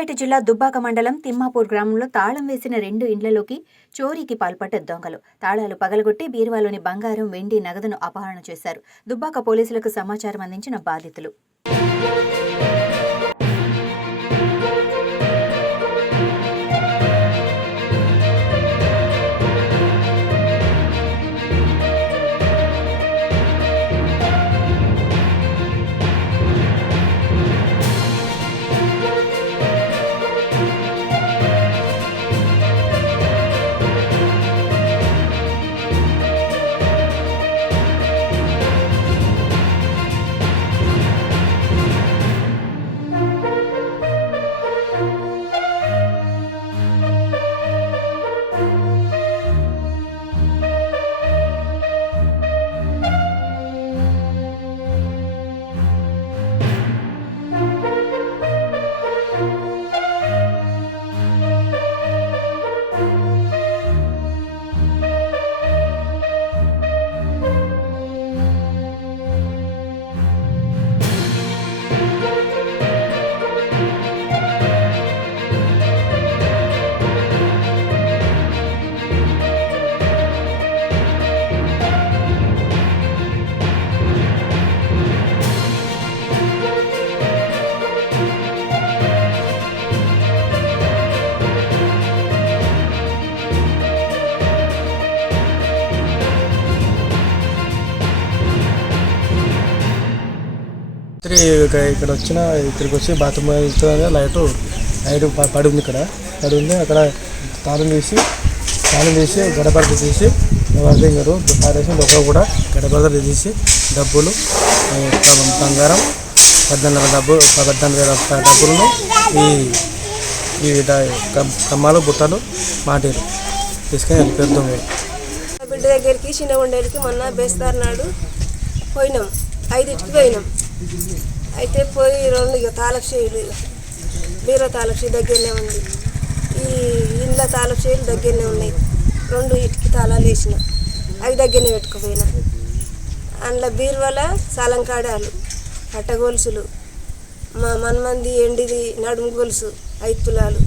సూర్యాపేట జిల్లా దుబ్బాక మండలం తిమ్మాపూర్ గ్రామంలో తాళం వేసిన 2 ఇండ్లలోకి చోరీకి పాల్పడ్డ దొంగలు తాళాలు పగలగొట్టి బీరువాలోని బంగారం, వెండి, నగదును అపహరణ చేశారు. దుబ్బాక పోలీసులకు సమాచారం అందించిన బాధితులు ఇక్కడికి వచ్చి బాత్రూమ్ లైట్ పడి ఉంది. పడి ఉంది. అక్కడ తాళం తీసి గడపడ తీసి వర్దింగారు పారేసి లోపల కూడా గడపడ తీసి డబ్బులు, బంగారం, 18,000 డబ్బులను ఈ కమ్మాలు, బుట్టలు, మాటీలు తీసుకొని వెళ్ళిపోతాం. బిడ్డ దగ్గరికి చిన్న ఉండేకి మొన్న బేస్తార్ నాడు పోయినాం. 5కి పోయినాం. అయితే పోయి 2 తాళపు బీరో తాళపు దగ్గరనే ఉంది. ఈ ఇండ్ల తాళపు దగ్గరనే ఉన్నాయి. 2 ఇటుకి తాళాలు వేసిన, అవి దగ్గరనే పెట్టుకుపోయినా. అందులో బీరువాల సాలంకాడాలు, అట్టగొలుసులు, మనమంది ఎండిది నడుము గొలుసు 5 తులాలు,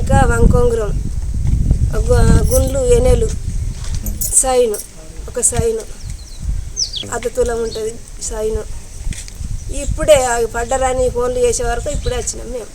ఇంకా వంకొంగురం, గుండ్లు, ఎనెలు, సైను, ఒక సైను 1/2 తులం ఉంటుంది సైను. ఇప్పుడే పడ్డరాని ఫోన్లు చేసే వరకు ఇప్పుడే వచ్చినాం మేము.